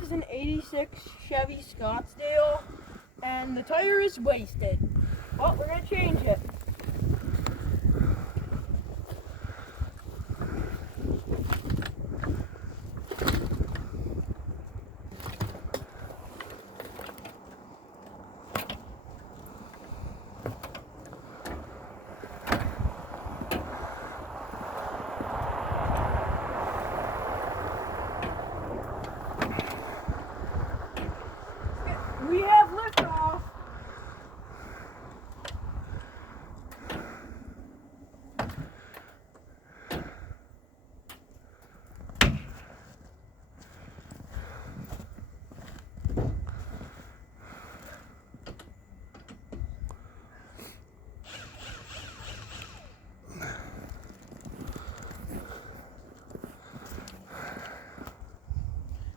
this is an 86 Chevy Scottsdale, and the tire is wasted. Well, we're going to change it. We have liftoff.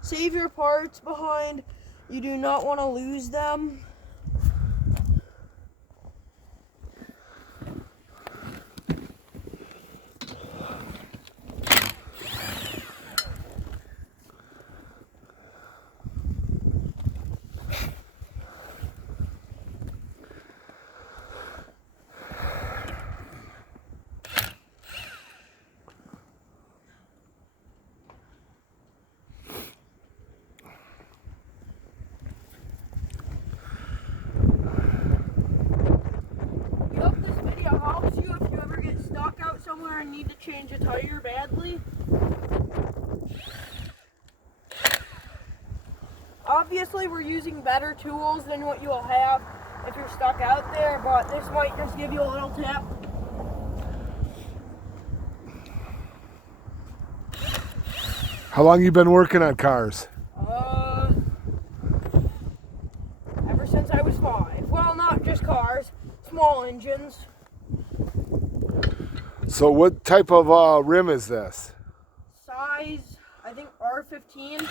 Save your parts behind. You do not want to lose them. Helps you if you ever get stuck out somewhere and need to change a tire badly. Obviously, we're using better tools than what you'll have if you're stuck out there, but this might just give you a little tip. How long you been working on cars? Ever since I was 5. Well, not just cars, small engines. So what type of rim is this? Size, I think R15.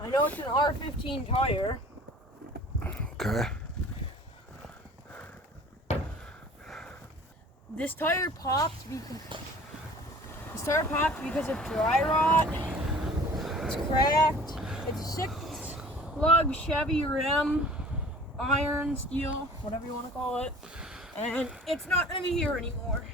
I know it's an R15 tire. Okay. This tire popped because of dry rot. It's cracked. It's a 6-lug Chevy rim, iron, steel, whatever you want to call it, and it's not going to be here anymore.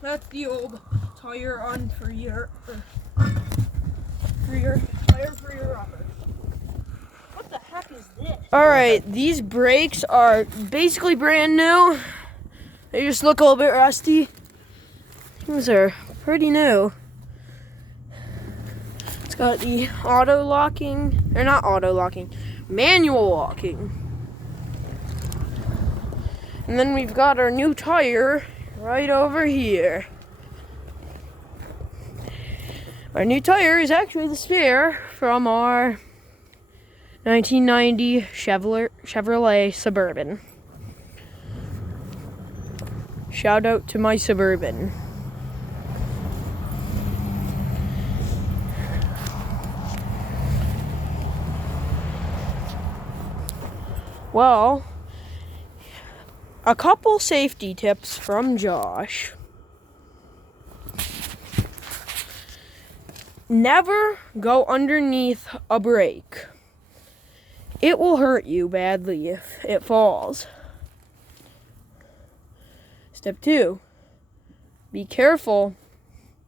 That's the old tire on for your rubber. What the heck is this? Alright, these brakes are basically brand new. They just look a little bit rusty. These are pretty new. It's got the auto locking, or not auto locking, manual locking. And then we've got our new tire right over here. Our new tire is actually the spare from our 1990 Chevrolet Suburban. Shout out to my Suburban. Well, a couple safety tips from Josh. Never go underneath a brake. It will hurt you badly if it falls. Step 2, be careful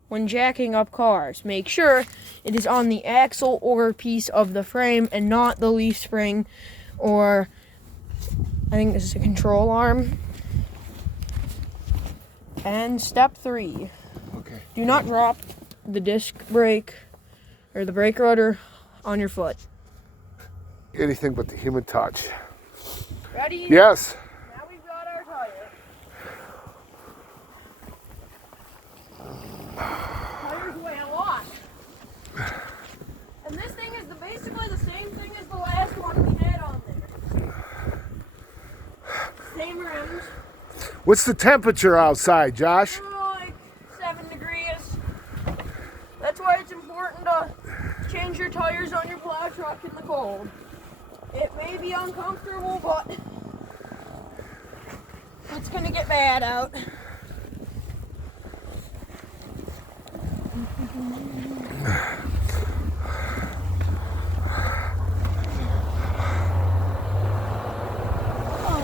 when jacking up cars. Make sure it is on the axle or piece of the frame and not the leaf spring, or I think this is a control arm. And step 3, okay, do not drop the disc brake or the brake rudder on your foot. Anything but the human touch. Ready? Yes. Now we've got our tire. Tires weigh a lot. And this thing is basically the same thing as the last one we had on there. Same rims. What's the temperature outside, Josh? Like 7 degrees. That's why it's important to change your tires on your plow truck in the cold. It may be uncomfortable, but it's gonna get bad out.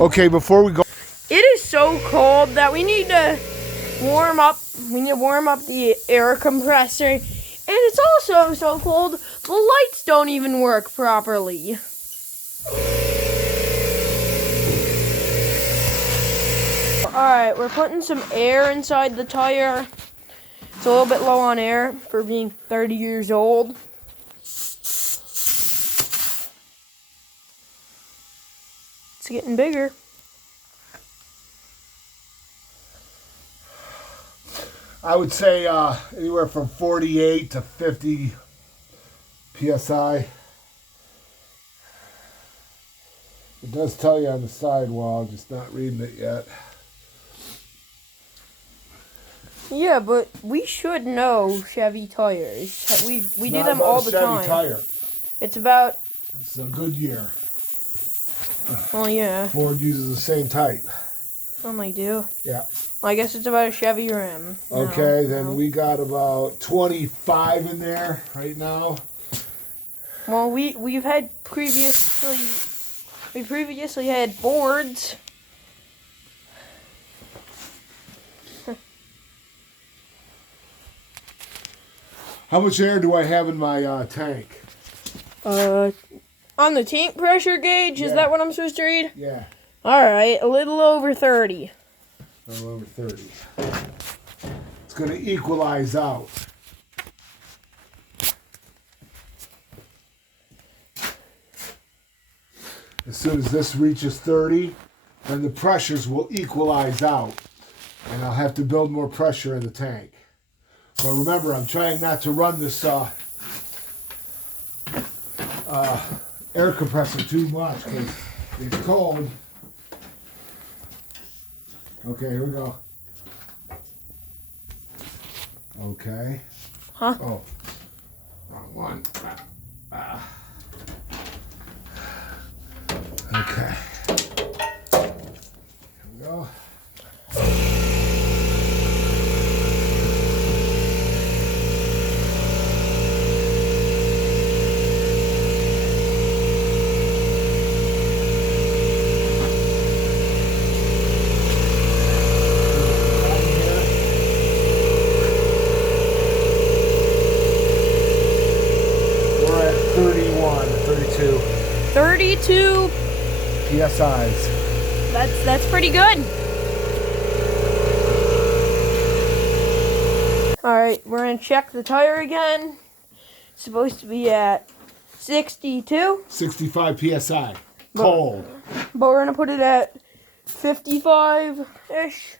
Okay, before we go. It is so cold that we need to warm up. We need to warm up the air compressor. And it's also so cold, the lights don't even work properly. Alright, we're putting some air inside the tire. It's a little bit low on air for being 30 years old. It's getting bigger. I would say anywhere from 48 to 50 PSI. It does tell you on the sidewall, just not reading it yet. Yeah, but we should know Chevy tires. We do Not them about all a the Chevy time. tire. It's about, It's a good year. well, yeah, Ford uses the same type. only do. Yeah. Well, I guess it's about a Chevy Ram. Okay, then we got about 25 in there right now. Well, we've had previously had Fords. How much air do I have in my tank? On the tank pressure gauge, is Yeah. that what I'm supposed to read? Yeah, All right, a little over 30. a little over 30. It's going to equalize out. As soon as this reaches 30, then the pressures will equalize out. And I'll have to build more pressure in the tank. But remember, I'm trying not to run this air compressor too much because it's cold. Okay, here we go. Okay. Huh? Oh, wrong one. Okay. Here we go. We're at 31, 32 32. PSIs. That's pretty good. All right, we're gonna check the tire again. It's supposed to be at 62, 65 PSI. Cold. but we're gonna put it at 55-ish,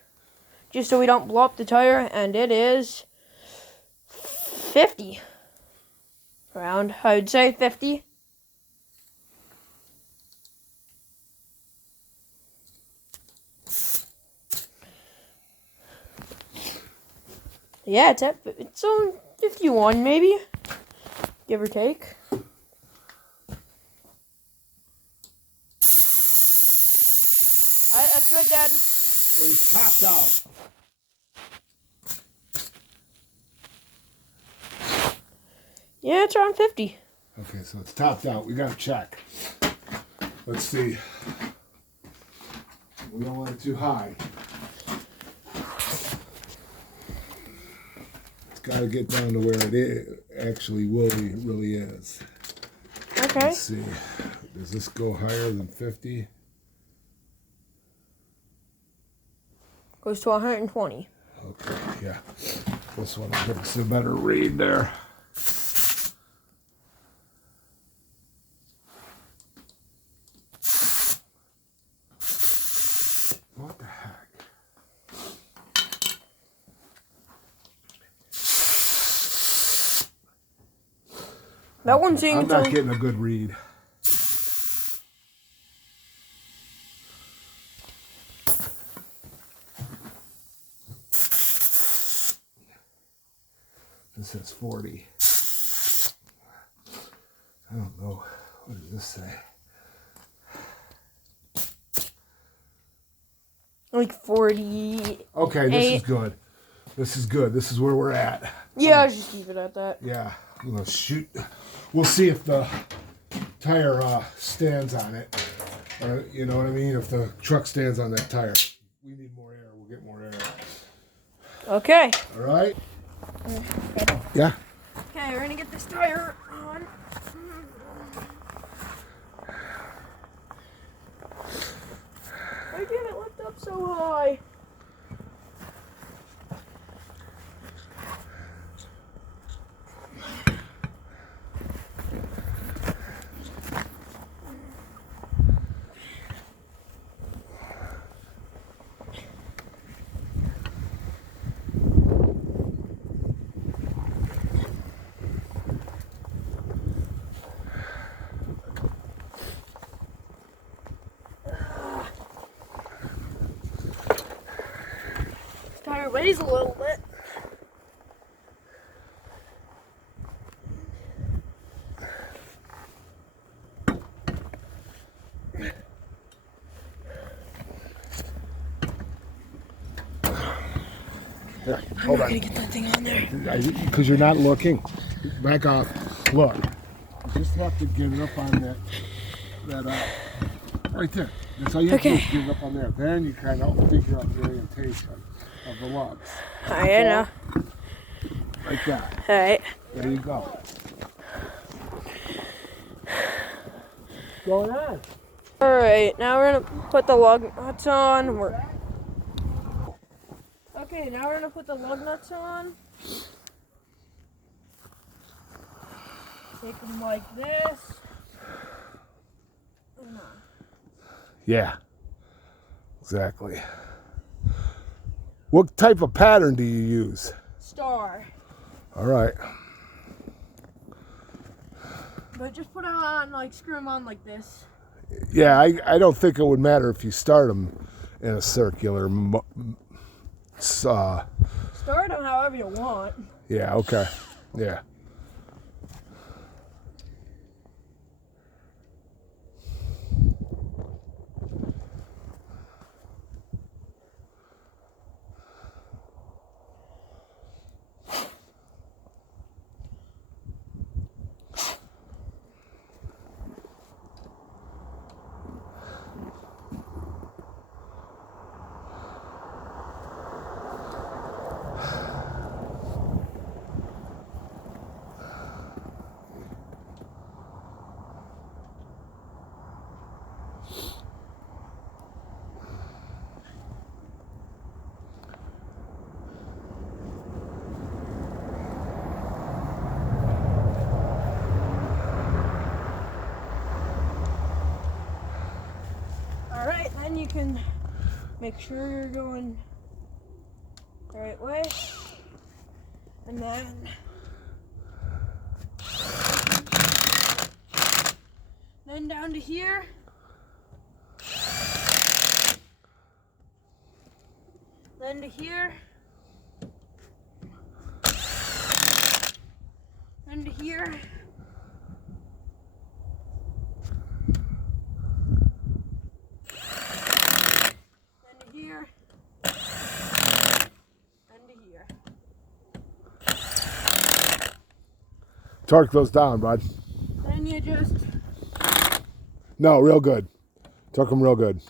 just so we don't blow up the tire. And it is 50. Around, I would say 50. Yeah, it's on 51 maybe, give or take. That's good, Dad. It was topped out. Yeah, it's around 50. Okay, so it's topped out. We got to check. Let's see. We don't want it too high. It's got to get down to where it is. Actually, really is. Okay. Let's see. Does this go higher than 50? Goes to 120. Okay, yeah. This one will give us a better read there. What the heck? That one's saying I'm it's not only, getting a good read. This says 40. I don't know. What does this say? Like 40. Okay, this is good. This is good. This is where we're at. Yeah, I'll just keep it at that. Yeah, I'm gonna shoot. We'll see if the tire stands on it. You know what I mean? If the truck stands on that tire. We need more air. We'll get more air. Okay. All right? Yeah. Okay, we're gonna get this tire on. Why did it lift up so high? Tire weighs a little bit. Here, hold on. I'm gonna get that thing on there. Because you're not looking. Back up. Look. You just have to get it up on that right there. That's all you have to do is get it up on there. Then you kind of figure out the orientation of the lugs. I know. Like that. Alright. There you go. What's going on? Alright, now we're gonna put the lug nuts on. Okay, now we're gonna put the lug nuts on. Take them like this. Yeah. Exactly. What type of pattern do you use? Star. All right. But just put them on, like, screw them on like this. Yeah, I don't think it would matter if you start them in a circular. Start them however you want. Yeah, okay. Yeah. Alright, then you can make sure you're going the right way. And then down to here. Then to here. Then to here. Here and to here. Torque those down, bud. Then you just... No, real good. Torque them real good.